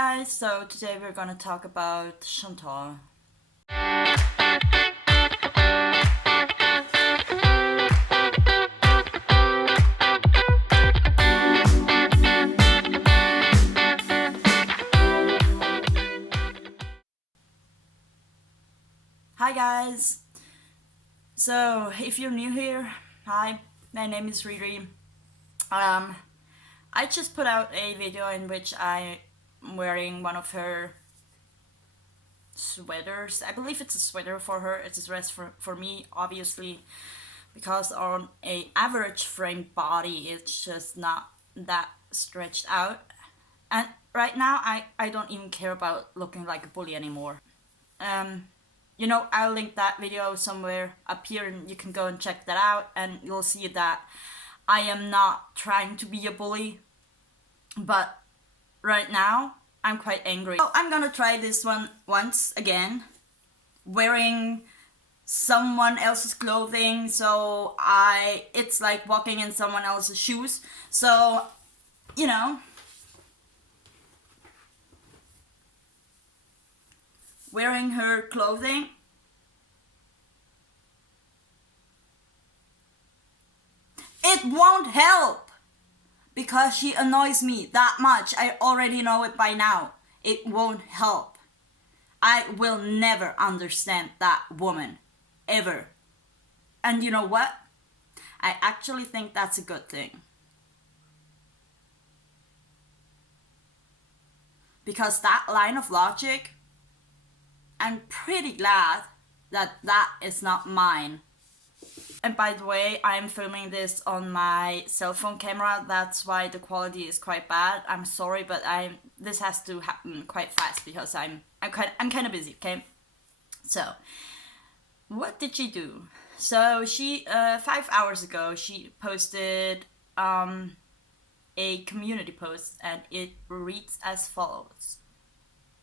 guys, so today we're gonna talk about Chantal. Hi guys! So if you're new here, hi, my name is Riri. I just put out a video in which I'm wearing one of her sweaters. I believe it's a sweater for her, it's a dress for me, obviously, because on a average framed body it's just not that stretched out. And right now I don't even care about looking like a bully anymore. I'll link that video somewhere up here and you can go and check that out, and you'll see that I am not trying to be a bully, but right now I'm quite angry. So I'm gonna try this one once again, wearing someone else's clothing, so it's like walking in someone else's shoes. So, wearing her clothing. It won't help because she annoys me that much. I already know it by now. It won't help. I will never understand that woman, ever. And you know what? I actually think that's a good thing. Because that line of logic, I'm pretty glad that that is not mine. And by the way, I'm filming this on my cell phone camera, that's why the quality is quite bad. I'm sorry, but this has to happen quite fast because I'm kind of busy, okay? So, what did she do? So she 5 hours ago she posted a community post, and it reads as follows.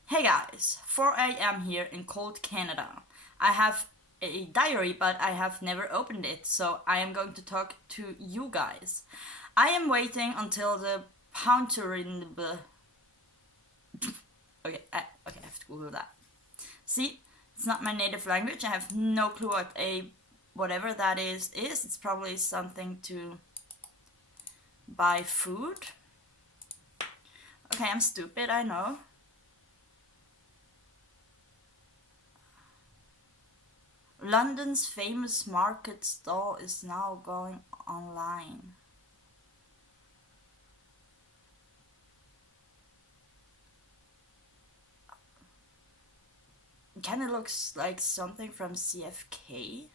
Hey guys, 4 a.m. here in cold Canada. I have a diary, but I have never opened it, so I am going to talk to you guys. I am waiting until the okay, I have to Google that. See, it's not my native language. I have no clue what whatever that is. It's probably something to buy food. Okay, I'm stupid, I know. London's famous market stall is now going online. Kinda looks like something from CFK.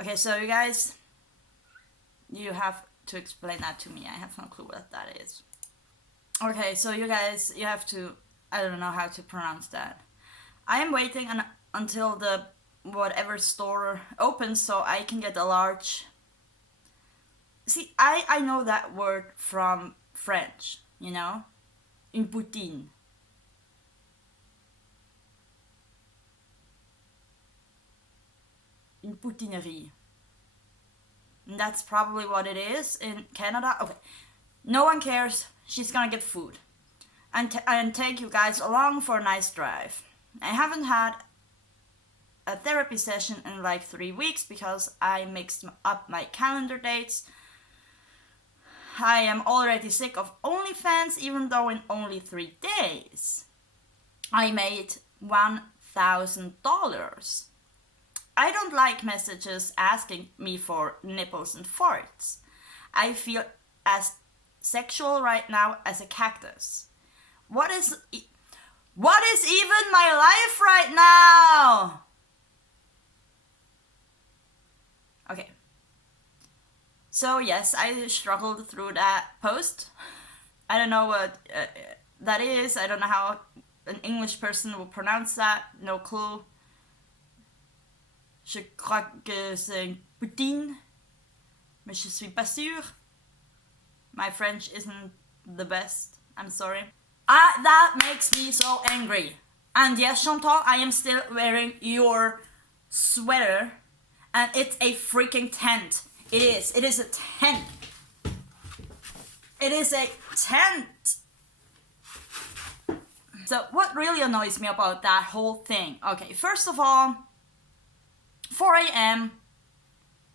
Okay, so you guys, you have to explain that to me. I have no clue what that is. Okay, so you guys, you have to, I don't know how to pronounce that. I am waiting until the whatever store opens so I can get a large. See, I know that word from French, une poutine. Une poutinerie. And that's probably what it is in Canada. Okay, no one cares. She's gonna get food and take you guys along for a nice drive. I haven't had a therapy session in like 3 weeks because I mixed up my calendar dates. I am already sick of OnlyFans, even though in only 3 days I made $1,000. I don't like messages asking me for nipples and farts. I feel as sexual right now as a cactus. What is even my life right now? Okay. So yes, I struggled through that post. I don't know what that is. I don't know how an English person will pronounce that. No clue. Je crois que c'est une poutine, mais je suis pas sûre. My French isn't the best. I'm sorry. That makes me so angry. And yes, Chantal, I am still wearing your sweater. And it's a freaking tent. It is a tent. It is a tent. So what really annoys me about that whole thing? Okay, first of all, 4 a.m.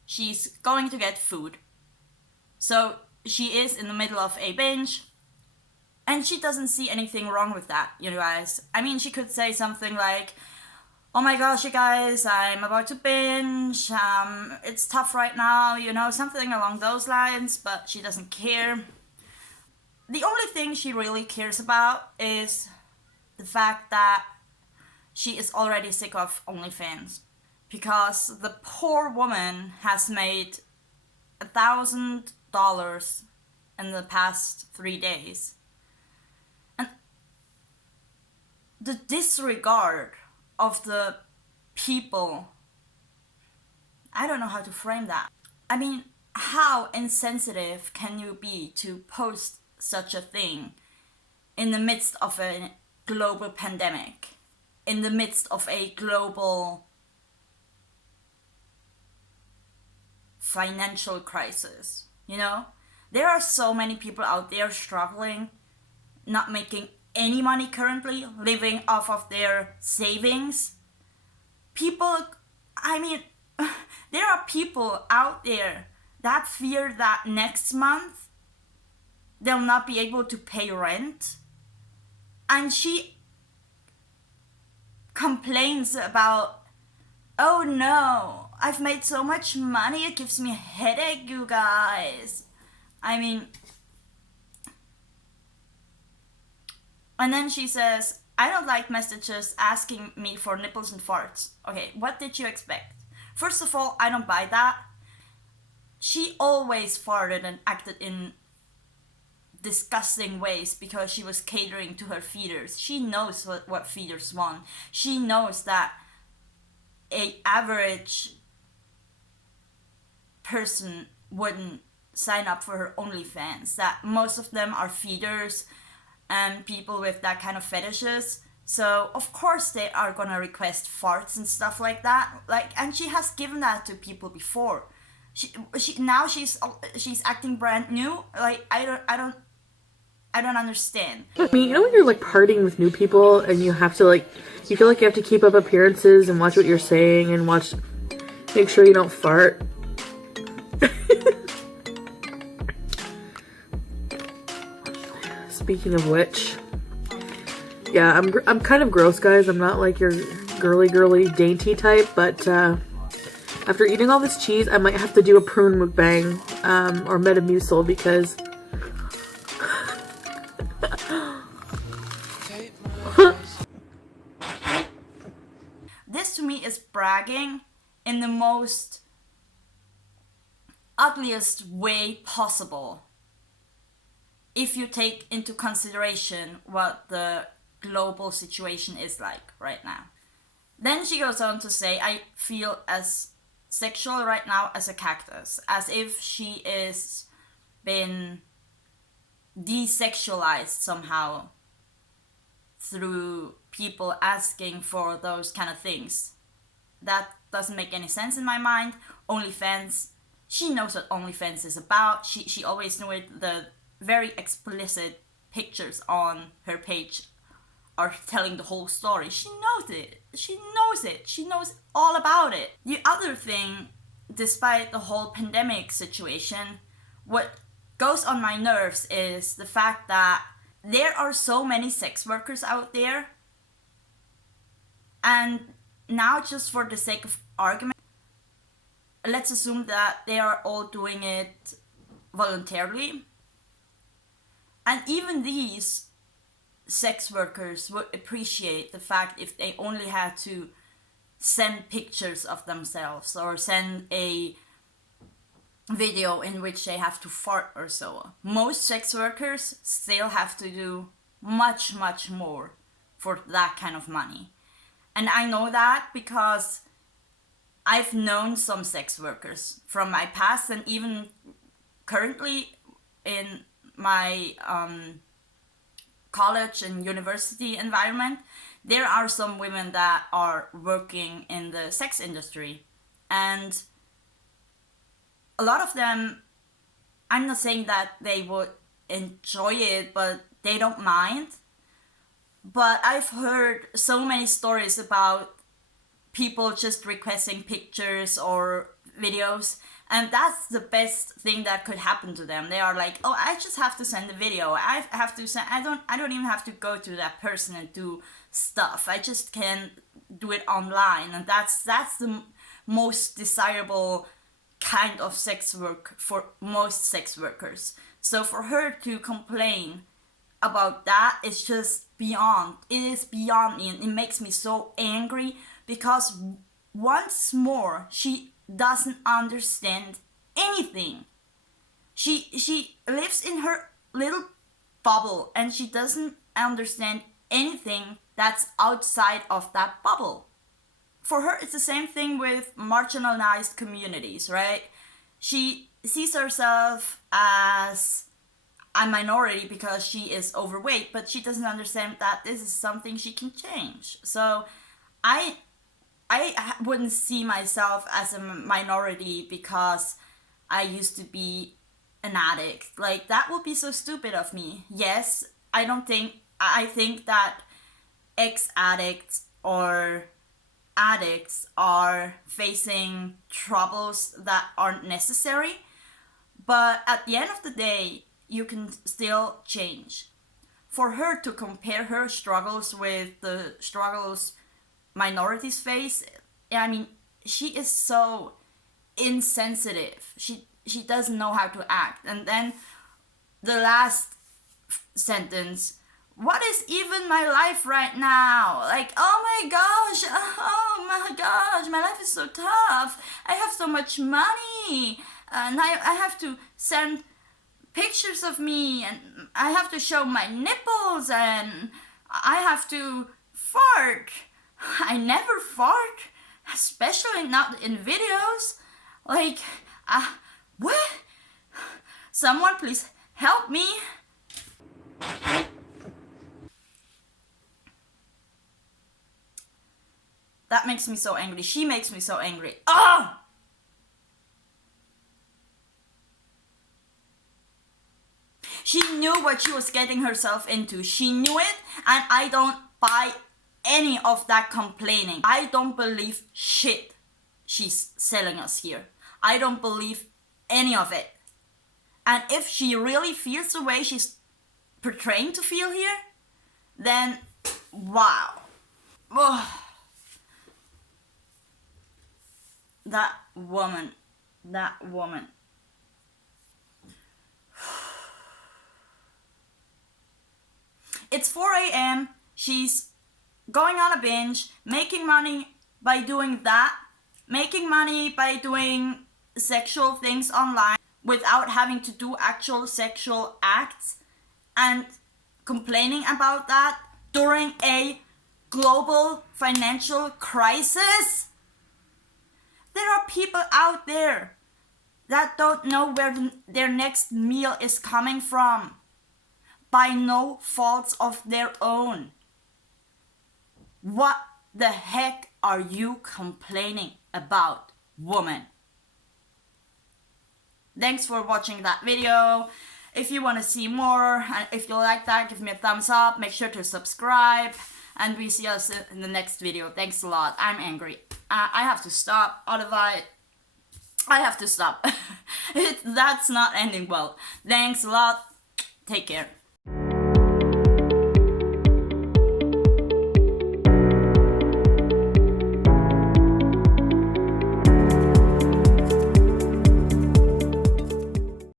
she's going to get food. So she is in the middle of a binge. And she doesn't see anything wrong with that, you guys. I mean, she could say something like, oh my gosh, you guys, I'm about to binge, it's tough right now, you know, something along those lines, but she doesn't care. The only thing she really cares about is the fact that she is already sick of OnlyFans. Because the poor woman has made $1,000 in the past 3 days. And the disregard of the people, I don't know how to frame that. I mean, how insensitive can you be to post such a thing in the midst of a global pandemic, in the midst of a global financial crisis, you know? There are so many people out there struggling, not making any money currently, living off of their savings. People, I mean, there are people out there that fear that next month they'll not be able to pay rent. And she complains about, oh no, I've made so much money, it gives me a headache, you guys. I mean, and then she says, I don't like messages asking me for nipples and farts. Okay, what did you expect? First of all, I don't buy that. She always farted and acted in disgusting ways because she was catering to her feeders. She knows what feeders want. She knows that a average person wouldn't sign up for her OnlyFans, that most of them are feeders and people with that kind of fetishes. So of course they are gonna request farts and stuff like that. And she has given that to people before. She's acting brand new. I don't understand. I mean, you know when you're like partying with new people and you have to you feel like you have to keep up appearances and watch what you're saying and make sure you don't fart. Speaking of which, yeah, I'm kind of gross, guys. I'm not like your girly dainty type, but after eating all this cheese, I might have to do a prune mukbang or Metamucil because this to me is bragging in the most ugliest way possible, if you take into consideration what the global situation is like right now. Then she goes on to say, I feel as sexual right now as a cactus, as if she is been desexualized somehow through people asking for those kind of things. That doesn't make any sense in my mind. OnlyFans, she knows what OnlyFans is about. She always knew it. The very explicit pictures on her page are telling the whole story. She knows it. She knows it. She knows all about it. The other thing, despite the whole pandemic situation, what goes on my nerves is the fact that there are so many sex workers out there, and now just for the sake of argument, let's assume that they are all doing it voluntarily. And even these sex workers would appreciate the fact if they only had to send pictures of themselves or send a video in which they have to fart or so. Most sex workers still have to do much more for that kind of money. And I know that because I've known some sex workers from my past, and even currently in my college and university environment, there are some women that are working in the sex industry, and a lot of them, I'm not saying that they would enjoy it, but they don't mind. But I've heard so many stories about people just requesting pictures or videos, and that's the best thing that could happen to them. They are like, oh, I just have to send a video. I have to send. I don't even have to go to that person and do stuff. I just can do it online, and that's the most desirable kind of sex work for most sex workers. So for her to complain about that is just beyond. It is beyond me, and it makes me so angry because once more she doesn't understand anything. She lives in her little bubble and she doesn't understand anything that's outside of that bubble. For her, it's the same thing with marginalized communities, right? She sees herself as a minority because she is overweight, but she doesn't understand that this is something she can change. So I wouldn't see myself as a minority because I used to be an addict. Like, that would be so stupid of me. Yes, I think that ex-addicts or addicts are facing troubles that aren't necessary, but at the end of the day, you can still change. For her to compare her struggles with the struggles minorities face, I mean, she is so insensitive. She doesn't know how to act. And then the last sentence, what is even my life right now? Like, oh my gosh, my life is so tough. I have so much money, and I have to send pictures of me, and I have to show my nipples, and I have to fart. I never fart, especially not in videos. Like, what? Someone please help me. That makes me so angry. She makes me so angry. Oh! She knew what she was getting herself into. She knew it, and I don't buy any of that complaining. I don't believe shit she's selling us here. I don't believe any of it. And if she really feels the way she's portraying to feel here, then wow. Ugh. That woman. It's 4 a.m. She's going on a binge, making money by doing that, making money by doing sexual things online without having to do actual sexual acts, and complaining about that during a global financial crisis. There are people out there that don't know where their next meal is coming from by no faults of their own. What the heck are you complaining about, woman? Thanks for watching that video. If you want to see more, and if you like that, give me a thumbs up. Make sure to subscribe, and we see us in the next video. Thanks a lot. I'm angry. I have to stop, otherwise I have to stop. That's not ending well. Thanks a lot. Take care.